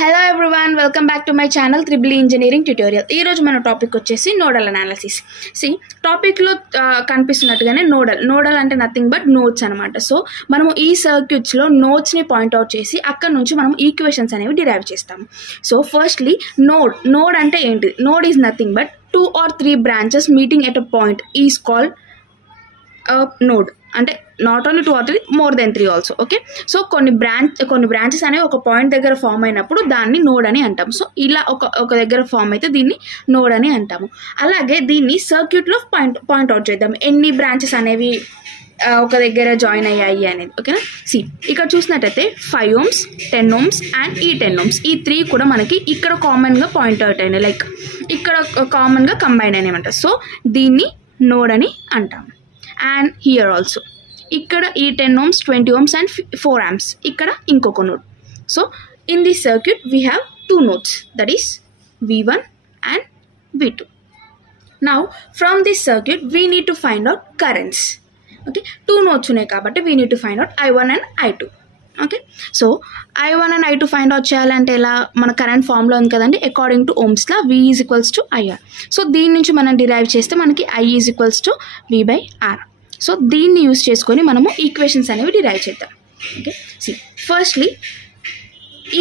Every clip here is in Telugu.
Hello everyone, welcome back to my channel Triple E Engineering Tutorial. ఈ రోజు మన టాపిక్ వచ్చేసి నోడల్ అనాలిసిస్. టాపిక్ లో కనిపిస్తున్నట్టుగానే నోడల్ అంటే నథింగ్ బట్ నోట్స్ అన్నమాట. సో మనము ఈ సర్క్యూట్స్ లో నోట్స్ ని పాయింట్ అవుట్ చేసి అక్కడ నుంచి మనం ఈక్వేషన్స్ అనేవి డిరైవ్ చేస్తాము. సో ఫస్ట్లీ నోడ్ అంటే ఏంటి? Node is nothing but 2 or 3 branches meeting at a point is called a node. అంటే not only 2 or 3, more than 3 also. Okay, so కొన్ని బ్రాంచెస్ అనేవి ఒక పాయింట్ దగ్గర ఫామ్ అయినప్పుడు దాన్ని నోడ్ అని అంటాము. సో ఇలా ఒక దగ్గర ఫామ్ అయితే దీన్ని నోడ్ అని అంటాము. అలాగే దీన్ని సర్క్యూట్లో పాయింట్ అవుట్ చేద్దాం, ఎన్ని బ్రాంచెస్ అనేవి ఒక దగ్గర జాయిన్ అయ్యాయి అనేది. ఓకేనా, ఇక్కడ చూసినట్టయితే 5 ohms, 10 ohms అండ్ ఈ 10 ohms, ఈ 3 కూడా మనకి ఇక్కడ కామన్గా పాయింట్ అవుట్ అయినాయి, లైక్ ఇక్కడ కామన్గా కంబైన్ అయినాయన్నమాట. సో దీన్ని నోడ్ అని అంటాము. అండ్ హియర్ ఆల్సో ఇక్కడ ఈ 10 ohms, 20 ohms అండ్ 4 amps ఇక్కడ ఇంకొక node. So in this circuit we have 2 nodes, that is V1 and V2. Now from this circuit we need to find out currents. Okay, 2 nodes ఉన్నాయి కాబట్టి we need to find out I1 and I2. Okay, so I1 and I2 find out చేయాలంటే ఎలా? మన కరెంట్ ఫామ్లో ఉంది కదండి, according to Ohm's law V is equals to IR. So దీని నుంచి మనం డిరైవ్ చేస్తే మనకి I is equals to V/R. So దీన్ని యూజ్ చేసుకొని మనము ఈక్వేషన్స్ అనేవి డిరైవ్ చేద్దాం. ఓకే, ఫస్ట్లీ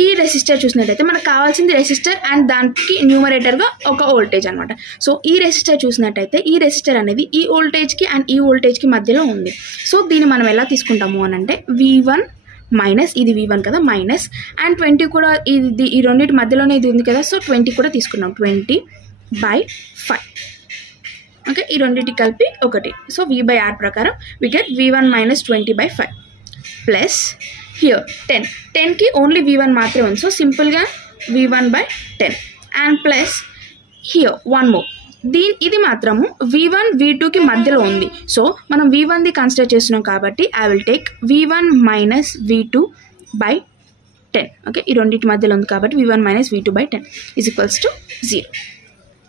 ఈ రెసిస్టర్ చూసినట్టయితే మనకు కావాల్సింది రెసిస్టర్ అండ్ దానికి న్యూమరేటర్గా ఒక వోల్టేజ్ అనమాట. సో ఈ రెసిస్టర్ చూసినట్టయితే ఈ రెసిస్టర్ అనేది ఈ వోల్టేజ్కి అండ్ ఈ వోల్టేజ్కి మధ్యలో ఉంది. సో దీన్ని మనం ఎలా తీసుకుంటాము అని అంటే V1 మైనస్, ఇది V1 కదా, మైనస్ అండ్ 20 కూడా ఇది, ఈ రెండింటి మధ్యలోనే ఇది ఉంది కదా, సో 20 కూడా తీసుకున్నాం, 20/5. ఓకే, ఈ రెండింటి కలిపి 1. సో V/R ప్రకారం we get V1 minus 20/5 plus here 10కి ఓన్లీ V1 మాత్రమే ఉంది, సో సింపుల్గా V1/10 and plus here 1 more. ఇది మాత్రము V1 V2కి మధ్యలో ఉంది. సో మనం V1ది కన్సిడర్ చేస్తున్నాం కాబట్టి I will take V1 minus V2/10. Okay, ఈ రెండింటి మధ్యలో ఉంది కాబట్టి V1 minus V2/10 is equals to 0.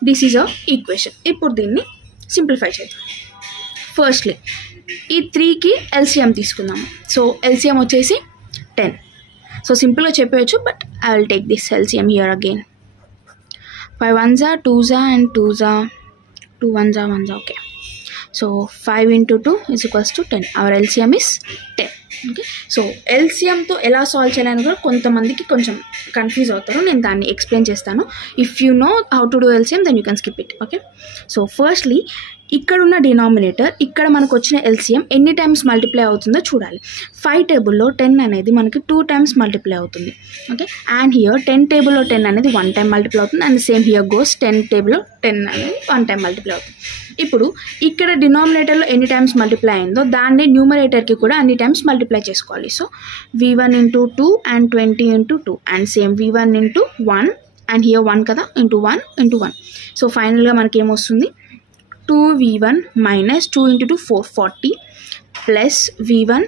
This is our equation. ఇప్పుడు దీన్ని సింప్లిఫై చేద్దాం. ఫస్ట్లీ ఈ 3కి LCM తీసుకుందాము. సో LCM వచ్చేసి 10. సో సింపుల్గా చెప్పవచ్చు, but I will take this LCM here again. 5 ones are 2s and 2s are 2 1s are 1s. Okay, so 5 into 2 is equals to 10. Our LCM is 10. Okay, so ఎల్సిఎంతో ఎలా సాల్వ్ చేయాలని కూడా కొంతమందికి కొంచెం కన్ఫ్యూజ్ అవుతారు, నేను దాన్ని ఎక్స్ప్లెయిన్ చేస్తాను. If you know how to do LCM then you can skip it. Okay, so firstly ఇక్కడున్న డినామినేటర్ ఇక్కడ మనకు వచ్చిన ఎల్సిఎం ఎన్ని టైమ్స్ మల్టిప్లై అవుతుందో చూడాలి. 5 టేబుల్లో 10 అనేది మనకి 2 times మల్టిప్లై అవుతుంది. ఓకే, అండ్ హియర్ 10 టేబుల్లో 10 అనేది 1 time మల్టిప్లై అవుతుంది, అండ్ సేమ్ హియర్ గోస్ 10 టేబుల్లో 10 అనేది 1 time మల్టిప్లై అవుతుంది. ఇప్పుడు ఇక్కడ డినామినేటర్లో ఎన్ని టైమ్స్ మల్టిప్లై అయిందో దాన్ని న్యూమరేటర్కి కూడా అన్ని టైమ్స్ మల్టిప్లై చేసుకోవాలి. So V1 into 2 and 20 into 2 and same V1 into 1 and here 1 కదా, into 1 into 1. సో ఫైనల్గా మనకి ఏమొస్తుంది? 2V1 minus 2 into 2 440 plus V1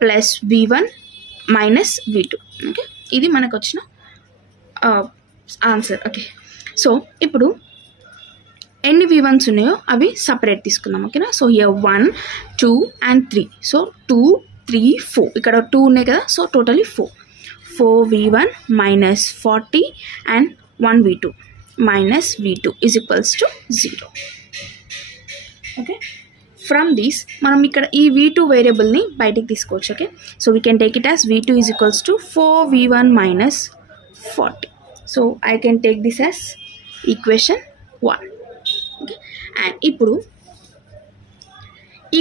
plus V1 minus V2. Okay, ఇది మనకు వచ్చిన ఆన్సర్. ఓకే, సో ఇప్పుడు ఎన్ని V1s ఉన్నాయో అవి సపరేట్ తీసుకుందాం. ఓకేనా, సో హియర్ 1 2 and 3. సో 2 3 4 ఇక్కడ 2 ఉన్నాయి కదా, so totally 4V1 minus 40 and 1V2 minus V2 is equals to 0. Okay, from this మనం ఇక్కడ ఈ V2 వేరియబుల్ని బయటికి తీసుకోవచ్చు. Okay, so we can take it as V2 is equals to 4V1 minus 40. So I can take this as equation 1. Okay, and ఇప్పుడు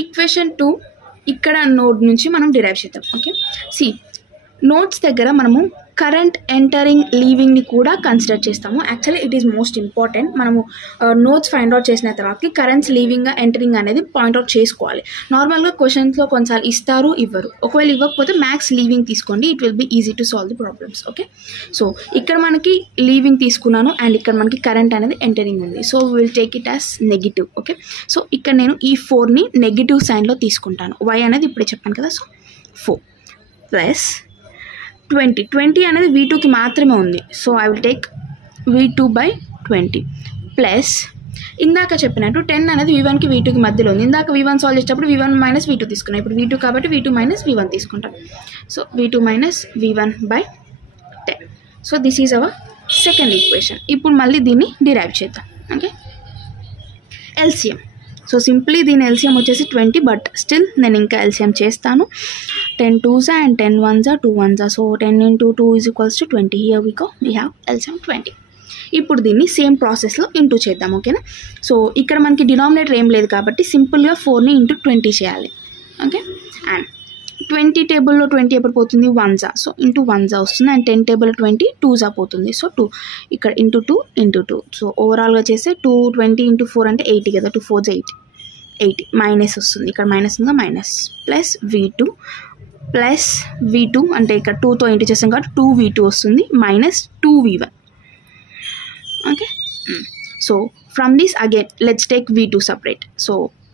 ఈక్వేషన్ 2 ఇక్కడ నోడ్ నుంచి మనం డిరైవ్ చేద్దాం. ఓకే, నోట్స్ దగ్గర మనము కరెంట్ ఎంటరింగ్ లీవింగ్ని కూడా కన్సిడర్ చేస్తాము. Actually it is most important. మనము నోట్స్ ఫైండ్ అవుట్ చేసిన తర్వాత కరెంట్స్ లీవింగ్ ఎంటరింగ్ అనేది పాయింట్అవుట్ చేసుకోవాలి. నార్మల్గా క్వశ్చన్స్లో కొన్నిసార్లు ఇస్తారు, ఇవ్వరు. ఒకవేళ ఇవ్వకపోతే మ్యాక్స్ లీవింగ్ తీసుకోండి, it will be easy to solve the problems. Okay, so ఇక్కడ మనకి లీవింగ్ తీసుకున్నాను అండ్ ఇక్కడ మనకి కరెంట్ అనేది ఎంటరింగ్ ఉంది. So will take it as negative. Okay, so ఇక్కడ నేను ఈ 4ని నెగిటివ్ సైన్లో తీసుకుంటాను. y అనేది ఇప్పుడే చెప్పాను కదా, సో 4 ప్లస్ 20 అనేది V2కి మాత్రమే ఉంది. So I will take V2/20 plus ఇందాక చెప్పినట్టు 10 అనేది V1కి V2కి మధ్యలో ఉంది. ఇందాక V1 సాల్వ్ చేసేటప్పుడు V1 minus V2 తీసుకున్నాం, ఇప్పుడు V2 కాబట్టి V2 minus V1 తీసుకుంటాం. So V2 minus V1/10. So this is our second equation. ఇప్పుడు మళ్ళీ దీన్ని డిరైవ్ చేద్దాం. Okay, LCM. సో సింప్లీ దీని ఎల్సిఎం వచ్చేసి 20, బట్ స్టిల్ నేను ఇంకా ఎల్సిఎం చేస్తాను. 10 2s and 10 1s 2 1s. So 10 into 2 is equals to 20. Here we go, we have LCM 20. ఇప్పుడు దీన్ని సేమ్ ప్రాసెస్లో ఇంటూ చేద్దాం. ఓకేనా, సో ఇక్కడ మనకి డినామినేటర్ ఏం లేదు కాబట్టి సింపుల్గా 4ని ఇంటూ 20 చేయాలి. ఓకే, అండ్ 20 టేబుల్లో 20 ఎప్పుడు పోతుంది, 1s. సో ఇంటూ 1s వస్తుంది. అండ్ 10 టేబుల్లో 20 2s పోతుంది. సో 2 ఇక్కడ ఇంటూ 2 ఇంటూ 2. సో ఓవరాల్గా చేస్తే 220 ఇంటూ 4 అంటే 80 కదా, 2 4s 80 మైనస్ వస్తుంది. ఇక్కడ మైనస్ ఉందా, మైనస్ ప్లస్ V2 అంటే ఇక్కడ 2తో ఇంటూ చేస్తాం కాబట్టి 2V2 వస్తుంది minus 2V1. Okay, so from this again let's take V2 separate. So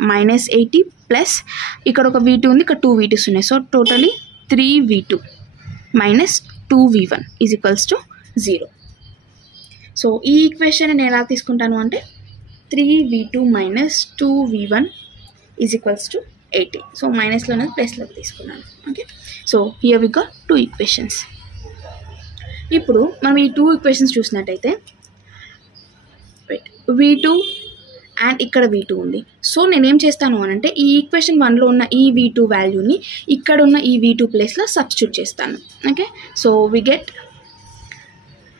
minus 80 plus ఇక్కడ ఒక V2 ఉంది, ఇక్కడ 2V2s ఉన్నాయి. So totally 3V2 minus 2V1 is equals to 0. So ఈ ఈక్వేషన్ నేను ఎలా తీసుకుంటాను అంటే 3V2 minus 2V1 is equals to 80. So మైనస్లో అనేది ప్లస్లోకి తీసుకున్నాను. Okay, so here we got 2 equations. ఇప్పుడు మనం ఈ 2 ఈక్వేషన్స్ చూసినట్టయితే V2 అండ్ ఇక్కడ V2 ఉంది. సో నేనేం చేస్తాను అని అంటే ఈ ఈక్వేషన్ 1లో ఉన్న ఈ V2 వాల్యూని ఇక్కడ ఉన్న ఈ V2 ప్లేస్లో సబ్స్టిట్యూట్ చేస్తాను. Okay, so we get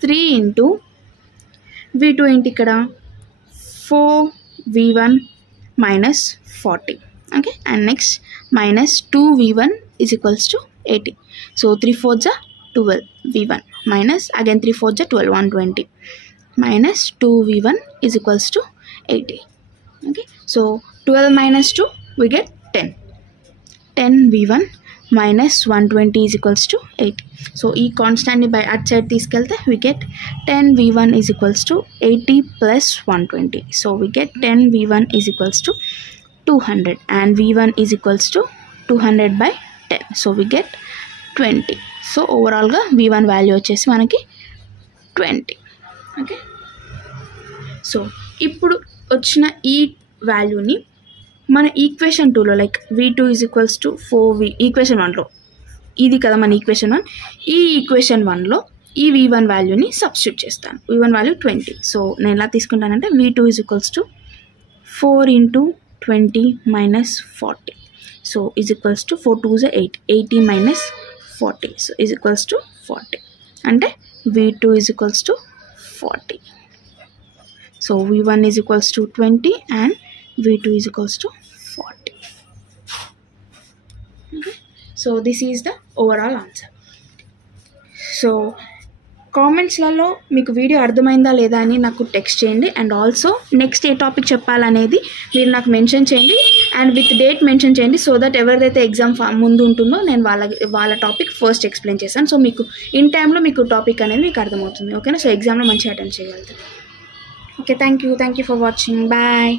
3 into V2 ఏంటి ఇక్కడ 4V1 minus 40. Okay, and next minus 2V1 is equals to 80. So 3 4s 12V1 minus again 3 4s 12 120 minus 2V1 is equals to 80. Okay, so 12 minus 2 we get 10. 10V1 minus 120 is equals to 80. So e constant ni by at side తీసుకెళ్తే we get 10V1 is equals to 80 plus 120. So we get 10V1 is equals to 200 and V1 is equals to 200 by 10. So we get 20. So overall గా V1 వాల్యూ వచ్చేసి మనకి 20. ఓకే, సో ఇప్పుడు వచ్చిన ఈ వాల్యూని మన ఈక్వేషన్ 2లో like V2 is equals to 4V equation 1లో ఇది కదా మన ఈక్వేషన్ 1. ఈ ఈక్వేషన్ 1లో ఈ V1 వాల్యూని సబ్స్టిట్యూట్ చేస్తాను. V1 value 20. సో నేను ఎలా తీసుకుంటానంటే V2 is equals to 4 into 20 minus 40. So is equals to 4 2s 8 80 minus 40. So is equals to 40 అంటే V2 is equals to 40. So V1 is equals to 20 and V2 is equals to 40. Okay, so this is the overall answer. So కామెంట్స్లలో మీకు వీడియో అర్థమైందా లేదా అని నాకు టెక్స్ట్ చేయండి. అండ్ ఆల్సో నెక్స్ట్ ఏ టాపిక్ చెప్పాలనేది మీరు నాకు మెన్షన్ చేయండి అండ్ విత్ డేట్ మెన్షన్ చేయండి. సో దట్ ఎవరిదైతే ఎగ్జామ్ ముందు ఉంటుందో నేను వాళ్ళ టాపిక్ ఫస్ట్ ఎక్స్ప్లెయిన్ చేస్తాను. సో మీకు ఇన్ టైంలో మీకు టాపిక్ అనేది మీకు అర్థమవుతుంది. ఓకేనా, సో ఎగ్జామ్లో మంచిగా అటెండ్ చేయగలుగుతారు. Okay, thank you for watching. Bye.